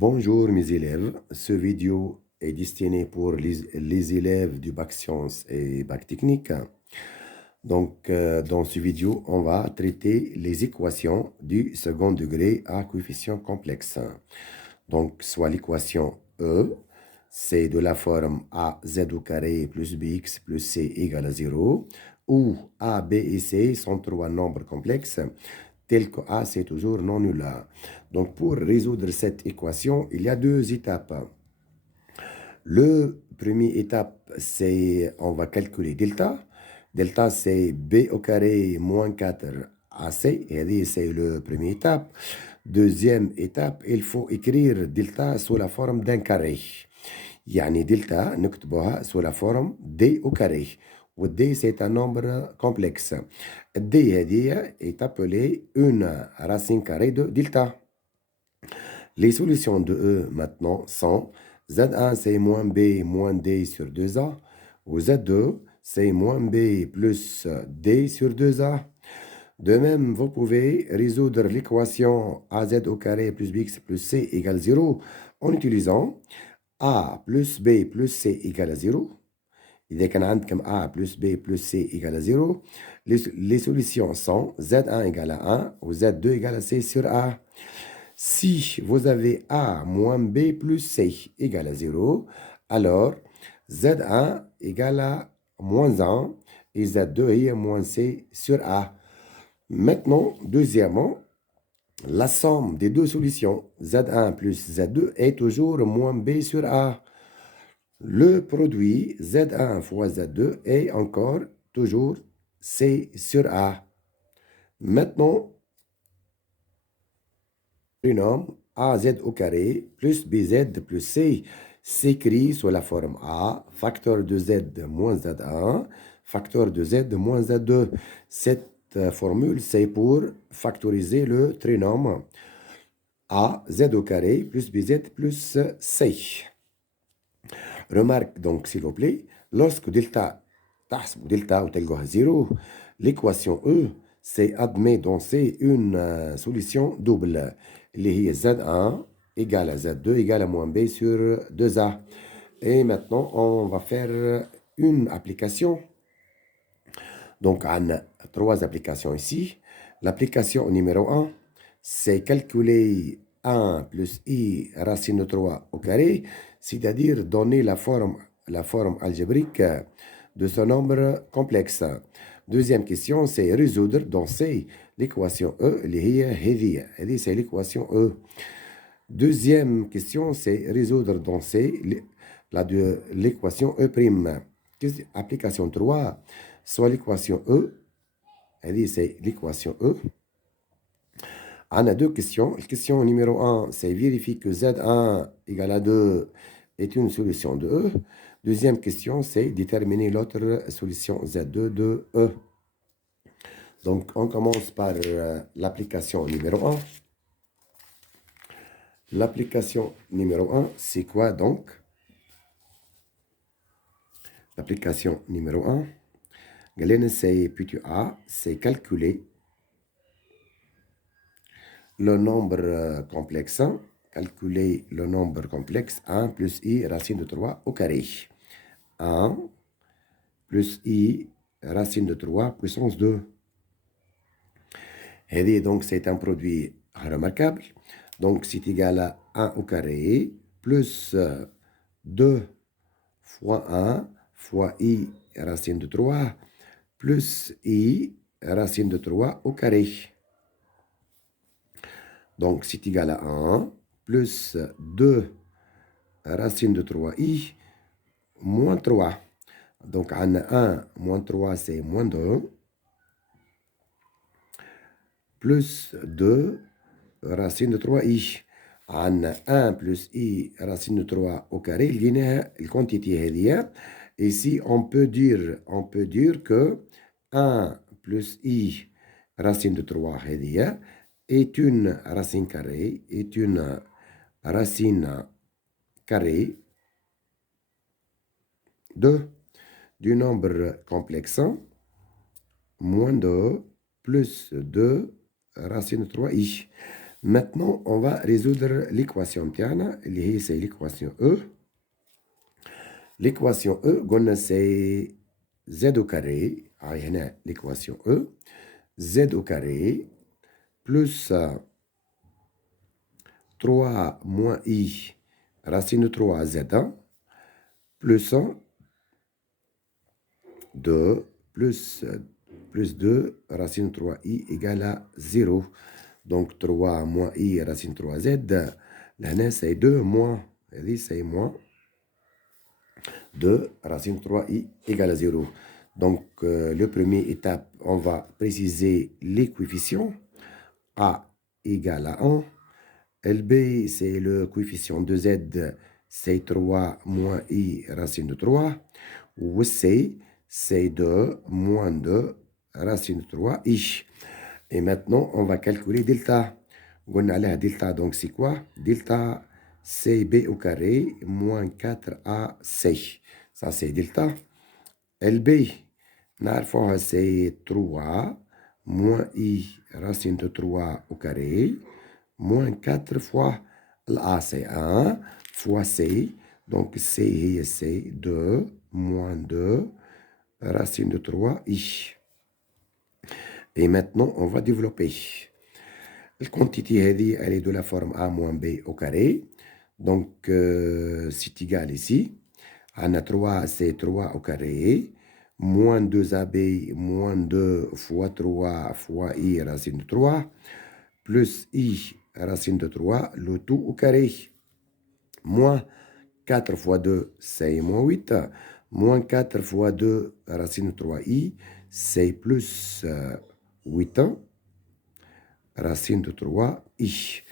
Bonjour mes élèves, ce vidéo est destiné pour les élèves du bac sciences et bac technique. Dans ce vidéo, on va traiter les équations du second degré à coefficient complexe. Donc, soit l'équation E, c'est de la forme AZ au carré plus BX plus C égale à 0, ou A, B et C sont trois nombres complexes, tel que A, c'est toujours non nul. Donc, pour résoudre cette équation, il y a deux étapes. Le premier étape, c'est on va calculer delta. Delta, c'est B au carré moins 4 AC. Et c'est le premier étape. Deuxième étape, il faut écrire delta sous la forme d'un carré. يعني delta نكتبوها sous la forme D au carré. Ou D, c'est un nombre complexe. D est appelé une racine carrée de delta. Les solutions de E maintenant sont Z1 c'est moins B moins D sur 2A, ou Z2 c'est moins B plus D sur 2A. De même, vous pouvez résoudre l'équation AZ au carré plus BX plus C égale 0 en utilisant A plus B plus C égale à 0. إذا كان عندكم A plus B plus C égale à 0, les solutions sont Z1 égale à 1 ou Z2 égale à C sur A. Si vous avez A moins B plus C égale à 0, alors Z1 égale à moins 1 et Z2 est moins C sur A. Maintenant, deuxièmement, la somme des deux solutions Z1 plus Z2 est toujours moins B sur A. Le produit Z1 fois Z2 est encore toujours C sur A. Maintenant, prénom AZ au carré plus BZ plus C s'écrit sous la forme A, facteur de Z moins Z1, facteur de Z moins Z2. Cette formule, c'est pour factoriser le trinôme AZ au carré plus BZ plus C. Remarque donc, s'il vous plaît, lorsque delta ou تلقاها 0, l'équation E, c'est admet donc c'est une solution double. اللي هي Z1 égale à Z2 égale à moins B sur 2A. Et maintenant, on va faire une application. Donc, on a trois applications ici. L'application numéro 1, c'est calculer 1 plus i racine de 3 au carré, c'est-à-dire donner la forme algébrique de ce nombre complexe. Deuxième question, c'est résoudre dans C l'équation E, c'est l'équation E. Deuxième question, c'est résoudre dans C l'équation E'. Application 3, soit l'équation E, c'est l'équation E. On a deux questions. La question numéro 1, c'est vérifier que Z1 égale à 2 est une solution de E. Deuxième question, c'est déterminer l'autre solution Z2 de E. Donc, on commence par l'application numéro 1. L'application numéro 1, c'est quoi donc? L'application numéro 1, c'est petit A, c'est calculer le nombre complexe. Calculer le nombre complexe 1 plus i racine de 3 au carré. 1 plus i racine de 3 puissance 2. Et donc, c'est un produit remarquable. Donc, c'est égal à 1 au carré plus 2 fois 1 fois i racine de 3 plus i racine de 3 au carré. Donc, c'est égal à 1 plus 2 racine de 3i moins 3. Donc, on a 1 moins 3, c'est moins 2. Plus 2 racine de 3i. On a 1 plus i racine de 3 au carré. La quantité est ici, on peut dire que 1 plus i racine de 3 est une racine carrée, du nombre complexe moins 2 plus 2 racine de 3i. Maintenant, on va résoudre l'équation تاعنا اللي هي c'est l'équation E. L'équation E, قلنا c'est z au carré. هاي هنا l'équation E. Z au carré plus 3 moins I racine de 3 Z1 plus 1, 2 plus 2 racine de 3I égale à 0. Donc 3 moins I racine de 3Z. Là, c'est 2 moins. C'est moins 2 racine de 3I égale à 0. Donc, le premier étape, on va préciser les coefficients. A égale à 1. LB, c'est le coefficient de Z, c'est 3 moins I racine de 3. Ou C, c'est 2 moins 2 racine de 3I. Et maintenant, on va calculer delta. On a la delta, donc c'est quoi? Delta CB au carré moins 4AC. Ça, c'est delta. LB, c'est 3 moins I racine de 3 au carré moins 4 fois l'A, c'est 1 fois C. Donc, C, c'est 2 moins 2 racine de 3I. Et maintenant, on va développer. La quantité, elle est de la forme A moins B au carré. Donc, c'est égal ici. On a 3, c'est 3 au carré. Moins 2AB, moins 2 fois 3 fois I racine de 3. Plus I racine de 3, le tout au carré. Moins 4 fois 2, c'est moins 8. Moins 4 fois 2 racine de 3i, c'est plus 8 racine de 3i.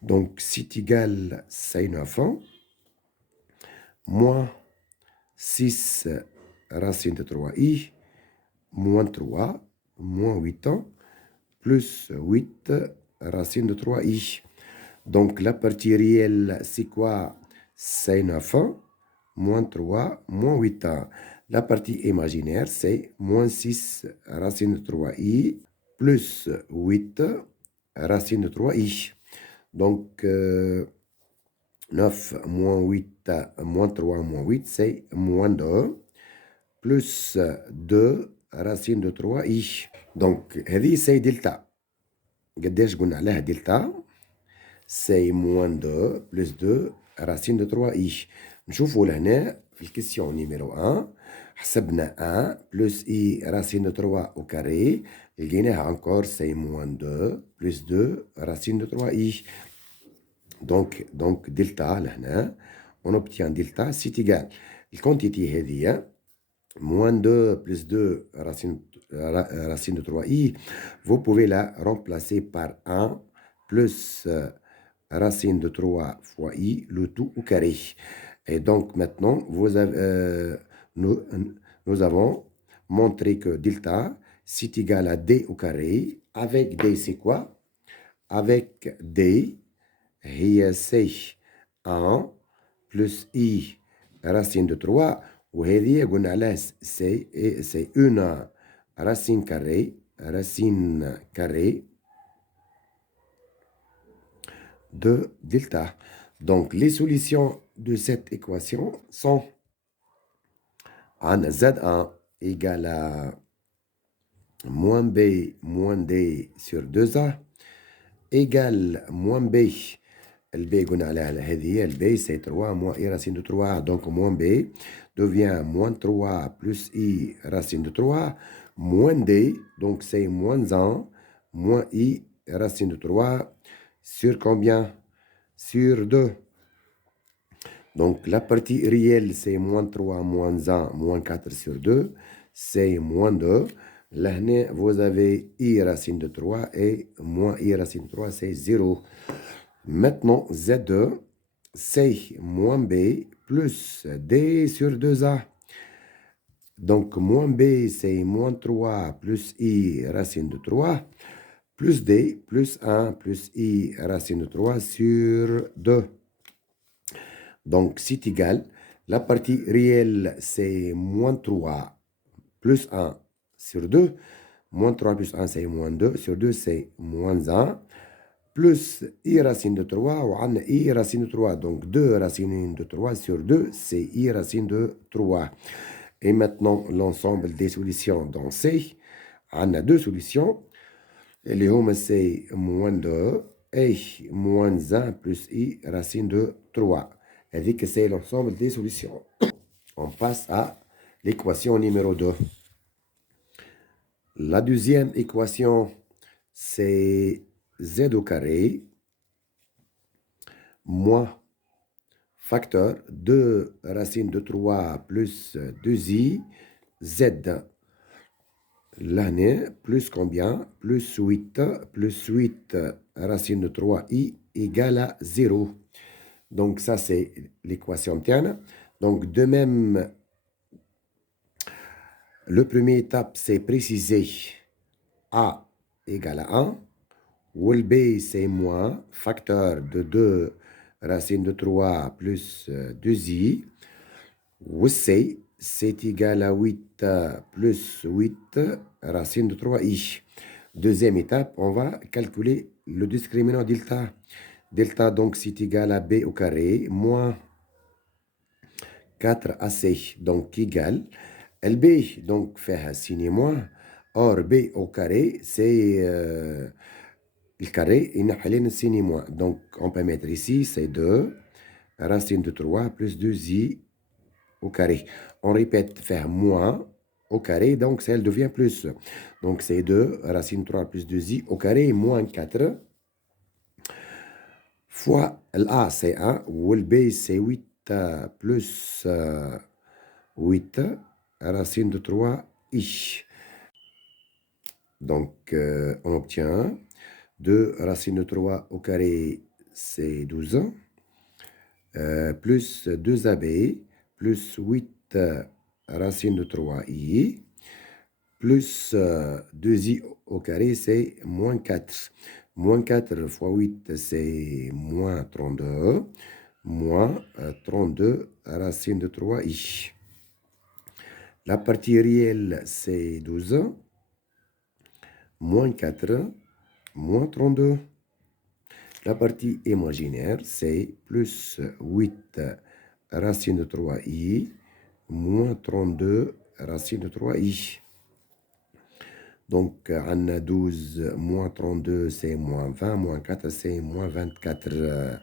Donc, c'est égal, c'est 9 ans. Moins 6 racine de 3i, moins 3, moins 8 ans, plus 8 racine de 3i. Donc, la partie réelle, c'est quoi? C'est 9 ans, moins 3, moins 8 ans. La partie imaginaire, c'est moins 6 racine de 3i, plus 8 racine de 3i. Donc, 9 moins 8, moins 3, moins 8, c'est moins 2, plus 2 racine de 3i. Donc, c'est delta. قديش قلنا عليها delta؟ c'est moins 2 plus 2 racine de 3i. نشوفوا لهنا في الكيسيون نيميرو 1 حسبنا 1 plus i racine de 3 au carré. لقيناها encore c'est moins 2 plus 2 racine de 3i. Donc delta لهنا on obtient delta c'est égal. الكونتيتي هذه moins 2 plus 2 racine de 3i, vous pouvez la remplacer par 1 plus racine de 3 fois i, le tout au carré. Et donc maintenant, nous avons montré que delta, c'est égal à d au carré. Avec d, c'est quoi? Avec d, c'est 1 plus i racine de 3. وهذه قلنا عليها c'est une racine carrée de delta. Donc, les solutions de cette équation sont Z1 égale à moins B moins D sur 2A égale moins B. Le B, le B c'est 3 moins I racine de 3. Donc, moins B devient moins 3 plus I racine de 3 moins D. Donc, c'est moins 1 moins I racine de 3 sur combien? Sur 2. Donc, la partie réelle, c'est moins 3, moins 1, moins 4 sur 2. C'est moins 2. Là, vous avez I racine de 3 et moins I racine de 3, c'est 0. Maintenant, Z2, c'est moins B plus D sur 2A. Donc, moins B, c'est moins 3 plus I racine de 3, plus D plus 1 plus I racine de 3 sur 2. Donc, c'est égal. La partie réelle, c'est moins 3 plus 1 sur 2. Moins 3 plus 1, c'est moins 2. Sur 2, c'est moins 1. plus i racine de 3 ou on a i racine de 3. Donc 2 racines de 3 sur 2, c'est i racine de 3. Et maintenant, l'ensemble des solutions dans C, on a deux solutions. اللي هما c'est moins 2 et moins 1 plus i racine de 3. هذيك c'est l'ensemble des solutions. On passe à l'équation numéro 2. La deuxième équation, c'est z au carré moins facteur 2 racine de 3 plus 2i z. L'année plus combien? Plus 8 racine de 3i égale à 0. Donc ça c'est l'équation interne. Donc de même, le premier étape c'est préciser a égale à 1. Ou le b c'est moins facteur de 2 racine de 3 plus 2i. Ou c c'est égal à 8 plus 8 racine de 3i. Deuxième étape, on va calculer le discriminant delta. Delta, donc, c'est égal à b au carré moins 4ac, donc égal. LB, donc, fait un signe moins. Or, b au carré, c'est le carré, il n'a pas le signe moins. Donc, on peut mettre ici, c'est 2 racine de 3 plus 2i au carré. On répète, faire moins au carré, donc ça devient plus. Donc c'est 2 racine 3 plus 2i au carré moins 4 fois l'A c'est 1 ou le B c'est 8 plus 8 racine de 3i. Donc on obtient 2 racine de 3 au carré c'est 12 plus 2AB plus 8 racine de 3i plus 2i au carré, c'est moins 4. Moins 4 fois 8, c'est moins 32. Moins 32 racine de 3i. La partie réelle, c'est 12. Moins 4, moins 32. La partie imaginaire, c'est plus 8 racine de 3i, moins 32 racine de 3i. Donc, on a 12 moins 32, c'est moins 20, moins 4, c'est moins 24.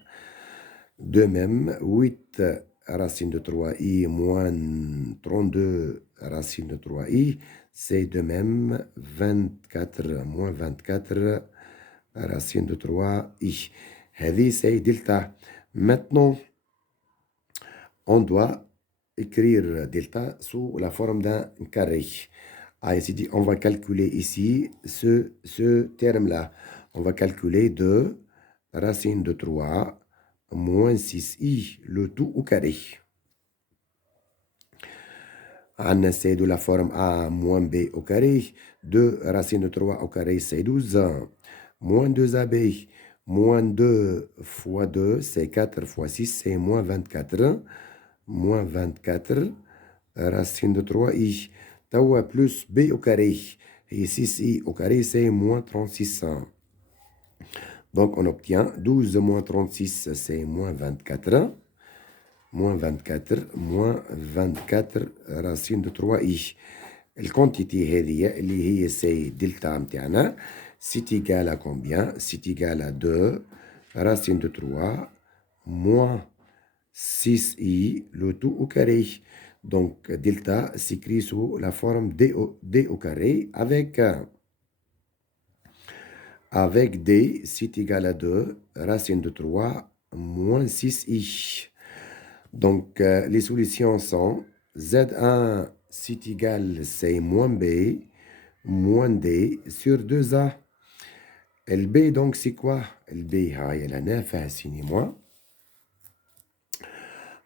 De même, 8 racine de 3i moins 32 racine de 3i, c'est de même 24 moins 24 racine de 3i. C'est delta. Maintenant, on doit écrire delta sous la forme d'un carré. Ici, on va calculer ici ce terme-là. On va calculer 2 racine de 3 moins 6i, le tout au carré. On essaie de la forme a moins b au carré. 2 racine de 3 au carré, c'est 12. Moins 2ab, moins 2 fois 2, c'est 4 fois 6, c'est moins 24. Moins 24 racine de 3i. Tawa plus b au carré. Et 6i au carré, c'est moins 36. Donc, on obtient 12 moins 36, c'est moins 24. Moins 24, moins 24 racine de 3i. الكونتيتي هذه اللي هي سي دلتا متاعنا c'est égal à combien? C'est égal à 2 racine de 3 moins 6i, le tout au carré. Donc, delta s'écrit sous la forme d au carré avec d, c'est égal à 2 racine de 3 moins 6i. Donc, les solutions sont Z1, c'est égal, c'est moins B, moins D sur 2A. LB, donc, c'est quoi? LB, il y a la 9, signe moins.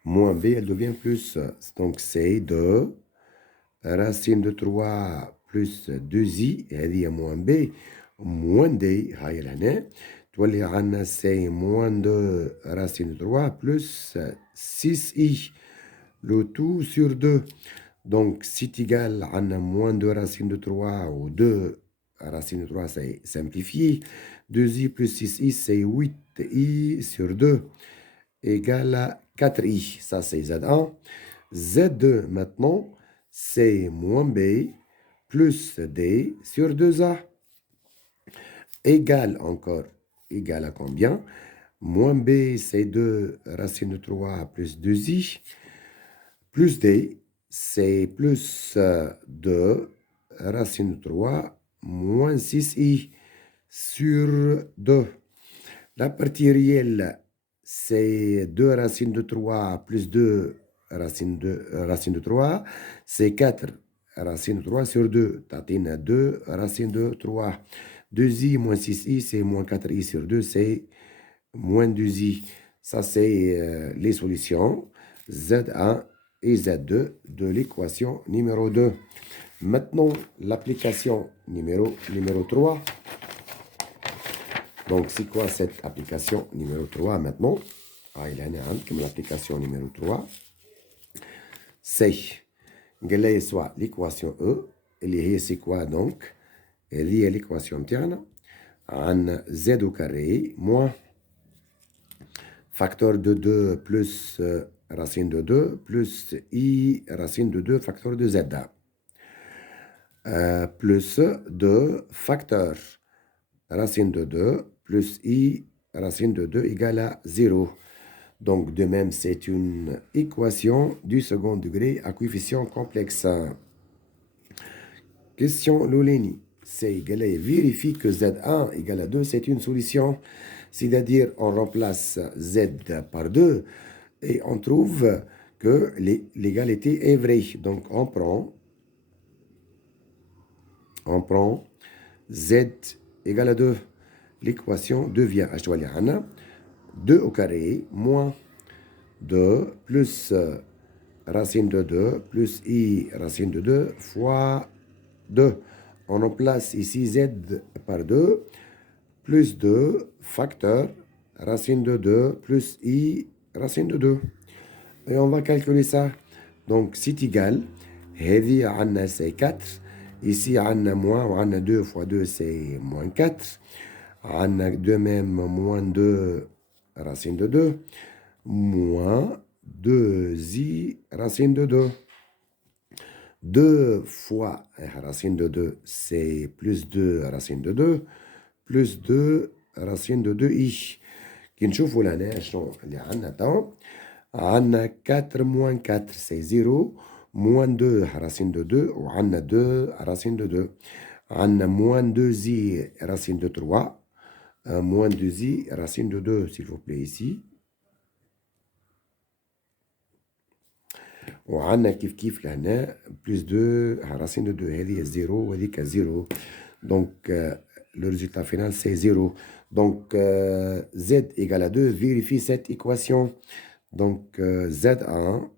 Moins B, elle devient plus. Donc, c'est 2 racine de 3 plus 2i, elle est moins B, moins D, il y a la 9. تولي عندنا c'est moins 2 racine de 3 plus 6i. Le tout sur 2. Donc, c'est égal à moins 2 racine de 3 ou 2 racine de 3, c'est simplifié. 2i plus 6i, c'est 8i sur 2 égale à 4i. Ça, c'est Z1. Z2, maintenant, c'est moins B plus D sur 2A. Égale encore, égale à combien? Moins B, c'est 2 racine de 3 plus 2i. Plus D, c'est plus 2 racine de 3 moins 6i sur 2. La partie réelle, c'est 2 racines de 3 plus 2 racines de 3. C'est 4 racines de 3 sur 2. Tatine 2 racines de 3. 2i moins 6i, c'est moins 4i sur 2, c'est moins 2i. Ça, c'est les solutions Z1 et Z2 de l'équation numéro 2. Maintenant, l'application numéro 3. Donc, c'est quoi cette application numéro 3 maintenant? Il y en a comme l'application numéro 3. C'est soit l'équation E, c'est quoi donc? Elle est l'équation terne en Z au carré moins facteur de 2 plus racine de 2 plus I racine de 2 facteur de Z. Plus 2 facteur racine de 2 plus I racine de 2 égale à 0. Donc, de même, c'est une équation du second degré à coefficient complexe. Question Louleni. C'est égal à vérifie que Z1 égale à 2, c'est une solution. C'est-à-dire, on remplace Z par 2 et on trouve que l'égalité est vraie. Donc, on prend Z égale à 2. L'équation devient 2 au carré moins 2 plus racine de 2 plus I racine de 2 fois 2. On remplace ici Z par 2 plus 2 facteur racine de 2 plus I racine de 2. Et on va calculer ça. Donc c'est égal. هذه عندنا c'est 4. Ici عندنا moins. وعندنا 2 fois 2 c'est moins 4. عندنا de même moins 2 racine de 2 moins 2i racine de 2. 2 fois racine de 2, c'est plus 2 racine de 2, plus 2 racine de 2i. كي نشوفوا لهنا شنو اللي عندنا تو عندنا 4 moins 4 c'est 0 moins 2 racine de 2 وعندنا 2 racine de 2 عندنا moins 2i racine de 3 moins 2i racine de 2 s'il vous plaît ici. وعندنا كيف لهنا plus 2 racine de 2 هذه 0 وهذيك 0. Donc le résultat final c'est 0. Donc Z égale à 2, vérifie cette équation. Donc Z1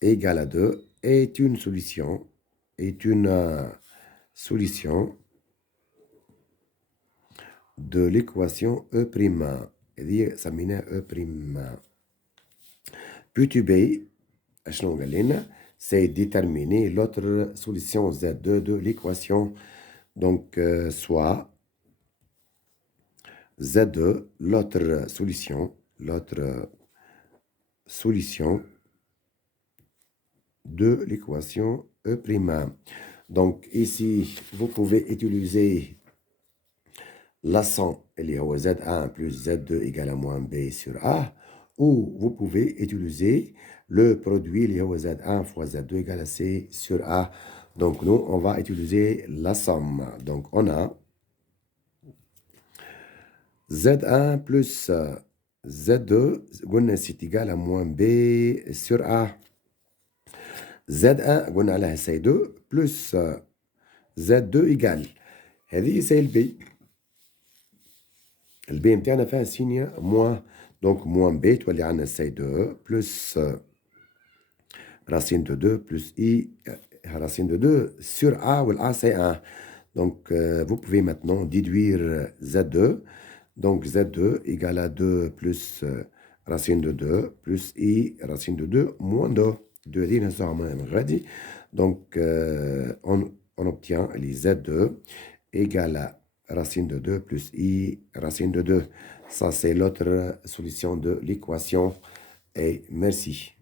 égale à 2 est une solution, de l'équation E'. هذه سميناها E'. Petit B, c'est déterminer l'autre solution Z2 de l'équation. Donc, soit Z2, l'autre solution de l'équation E'. Donc, ici, vous pouvez utiliser la somme, elle est au Z1 plus Z2 égale à moins B sur A, ou vous pouvez utiliser le produit, il est au Z1 fois Z2 égale à C sur A. Donc, nous, on va utiliser la somme. Donc, on a Z1 plus Z2, c'est égal à moins B sur A. Z1, c'est 2 plus Z2 égale. C'est le B. Le B متاعنا فيها signe moins. Donc moins B تولي عندنا C2 plus racine de 2 plus I racine de 2 sur A ou A c'est 1. Donc vous pouvez maintenant déduire Z2. Donc Z2 égale à 2 plus racine de 2 plus I racine de 2 moins 2. Donc on contient les Z2 égale à racine de 2 plus I racine de 2. Ça, c'est l'autre solution de l'équation. Et merci.